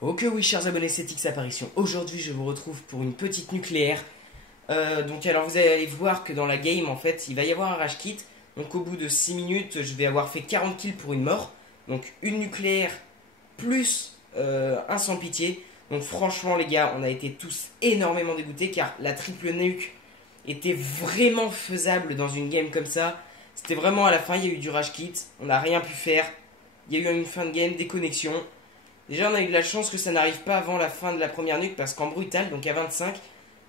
Ok oui chers abonnés, c'est X Apparition. Aujourd'hui je vous retrouve pour une petite nucléaire. Donc alors vous allez voir que dans la game en fait il va y avoir un rage kit. Donc au bout de 6 minutes je vais avoir fait 40 kills pour une mort. Donc une nucléaire plus un sans pitié. Donc franchement les gars on a été tous énormément dégoûtés car la triple nuke était vraiment faisable dans une game comme ça. C'était vraiment à la fin, il y a eu du rage kit, on n'a rien pu faire. Il y a eu une fin de game, des connexions. Déjà, on a eu de la chance que ça n'arrive pas avant la fin de la première nuque parce qu'en brutal, donc à 25,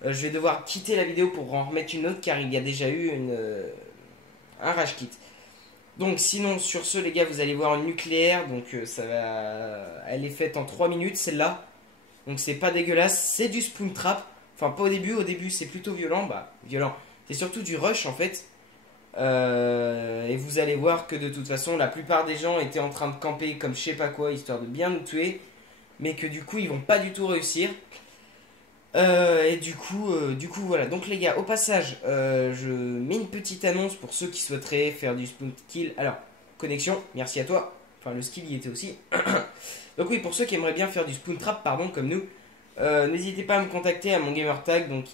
je vais devoir quitter la vidéo pour en remettre une autre car il y a déjà eu un rage kit. Donc sinon, sur ce les gars, vous allez voir une nucléaire, donc elle est faite en 3 minutes celle-là. Donc c'est pas dégueulasse, c'est du spawn trap. Enfin pas au début c'est plutôt violent, violent. C'est surtout du rush en fait. Et vous allez voir que de toute façon la plupart des gens étaient en train de camper comme je sais pas quoi histoire de bien nous tuer, mais que du coup ils vont pas du tout réussir. Et du coup voilà. Donc les gars, au passage, je mets une petite annonce pour ceux qui souhaiteraient faire du spawn kill. Alors connexion, merci à toi. Enfin le skill y était aussi. Donc oui, pour ceux qui aimeraient bien faire du spawn trap, pardon, comme nous, n'hésitez pas à me contacter à mon gamer tag, donc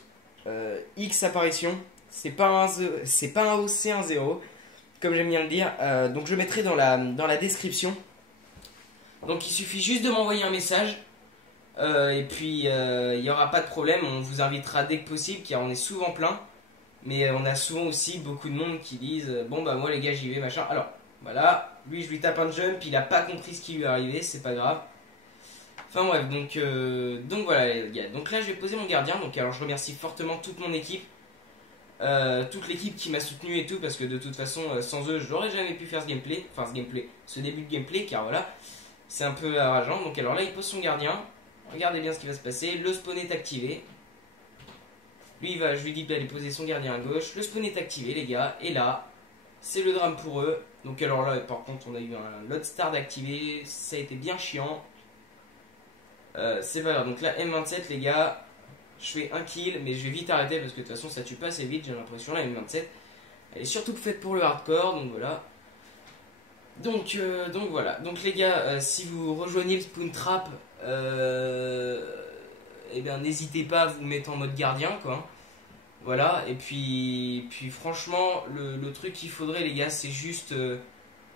X apparition. C'est pas un O, c'est un 0, comme j'aime bien le dire. Donc je mettrai dans la description. Donc il suffit juste de m'envoyer un message. Et puis il n'y aura pas de problème, on vous invitera dès que possible car on est souvent plein. Mais on a souvent aussi beaucoup de monde qui disent bon bah moi les gars j'y vais machin. Alors voilà, lui je lui tape un jump, il a pas compris ce qui lui est arrivé, c'est pas grave. Enfin bref, donc voilà les gars. Donc là je vais poser mon gardien, donc alors je remercie fortement toute mon équipe. Toute l'équipe qui m'a soutenu et tout, parce que de toute façon sans eux j'aurais jamais pu faire ce début de gameplay, car voilà c'est un peu rageant. Donc alors là il pose son gardien, regardez bien ce qui va se passer, le spawn est activé. Lui je lui dis d'aller poser son gardien à gauche, le spawn est activé les gars, et là c'est le drame pour eux. Donc alors là par contre on a eu un load star d'activer, ça a été bien chiant. C'est pas grave, donc là M27 les gars, je fais un kill, mais je vais vite arrêter parce que de toute façon ça tue pas assez vite, j'ai l'impression. La M27 elle est surtout faite pour le hardcore, donc voilà. Donc voilà. Donc les gars, si vous rejoignez le spawn trap, eh bien n'hésitez pas à vous mettre en mode gardien quoi. Voilà, et puis franchement, le truc qu'il faudrait les gars, c'est juste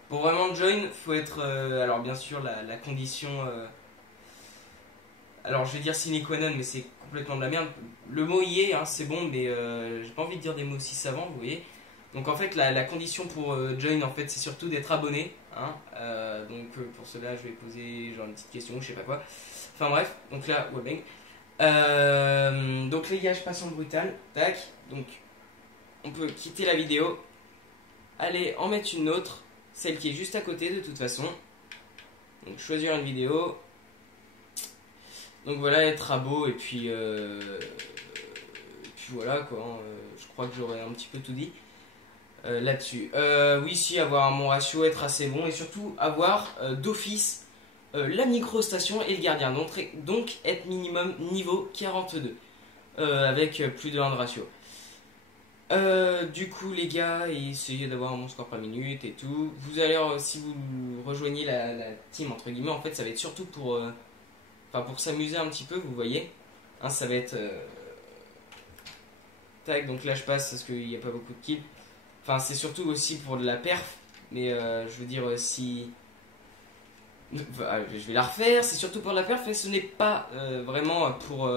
pour vraiment join, faut être alors bien sûr la condition. Alors je vais dire sine qua non, mais c'est complètement de la merde. Le mot y est, hein, c'est bon, mais j'ai pas envie de dire des mots aussi savants, vous voyez. Donc en fait la condition pour join en fait c'est surtout d'être abonné. Hein. Pour cela je vais poser genre une petite question, je sais pas quoi. Enfin bref, donc là, webang. Donc les gars je passe en brutal, tac. Donc on peut quitter la vidéo, aller en mettre une autre, celle qui est juste à côté de toute façon. Donc choisir une vidéo. Donc voilà, être à beau et puis voilà quoi. Je crois que j'aurais un petit peu tout dit là-dessus. Oui, si, avoir mon ratio, être assez bon et surtout avoir d'office la micro-station et le gardien. Donc être minimum niveau 42 avec plus de 1 de ratio. Du coup les gars, essayez d'avoir mon score par minute et tout. Vous allez, si vous rejoignez la team entre guillemets, en fait ça va être surtout pour pour s'amuser un petit peu, vous voyez. Hein, ça va être tac, donc là je passe parce qu'il n'y a pas beaucoup de kills. Enfin c'est surtout aussi pour de la perf, mais je veux dire si je vais la refaire, c'est surtout pour de la perf, mais ce n'est pas vraiment pour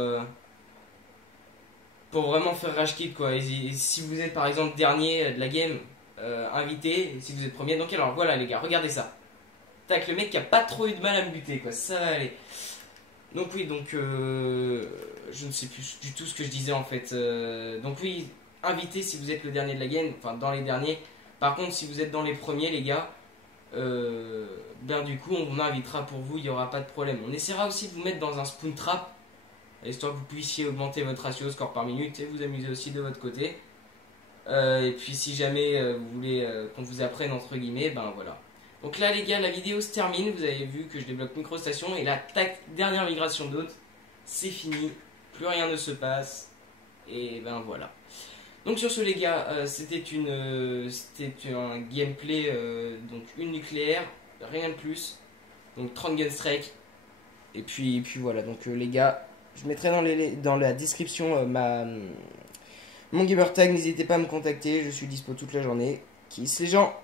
vraiment faire rage kit quoi. Et si vous êtes par exemple dernier de la game, invité, et si vous êtes premier, donc alors voilà les gars, regardez ça. Tac, le mec qui a pas trop eu de mal à me buter quoi, ça va aller. Donc oui, je ne sais plus du tout ce que je disais en fait. Donc oui, invitez si vous êtes le dernier de la game, enfin dans les derniers. Par contre, si vous êtes dans les premiers les gars, bien du coup on vous invitera pour vous, il n'y aura pas de problème. On essaiera aussi de vous mettre dans un spawn trap, histoire que vous puissiez augmenter votre ratio score par minute et vous amuser aussi de votre côté. Et puis si jamais vous voulez qu'on vous apprenne entre guillemets, ben voilà. Donc là les gars, la vidéo se termine, vous avez vu que je débloque microstation et là, tac, dernière migration d'hôte, c'est fini, plus rien ne se passe, et ben voilà. Donc sur ce les gars, c'était un gameplay, donc une nucléaire, rien de plus, donc 30 gun strike, Et puis voilà, donc les gars, je mettrai dans la description mon gamer tag, n'hésitez pas à me contacter, je suis dispo toute la journée. Kiss les gens.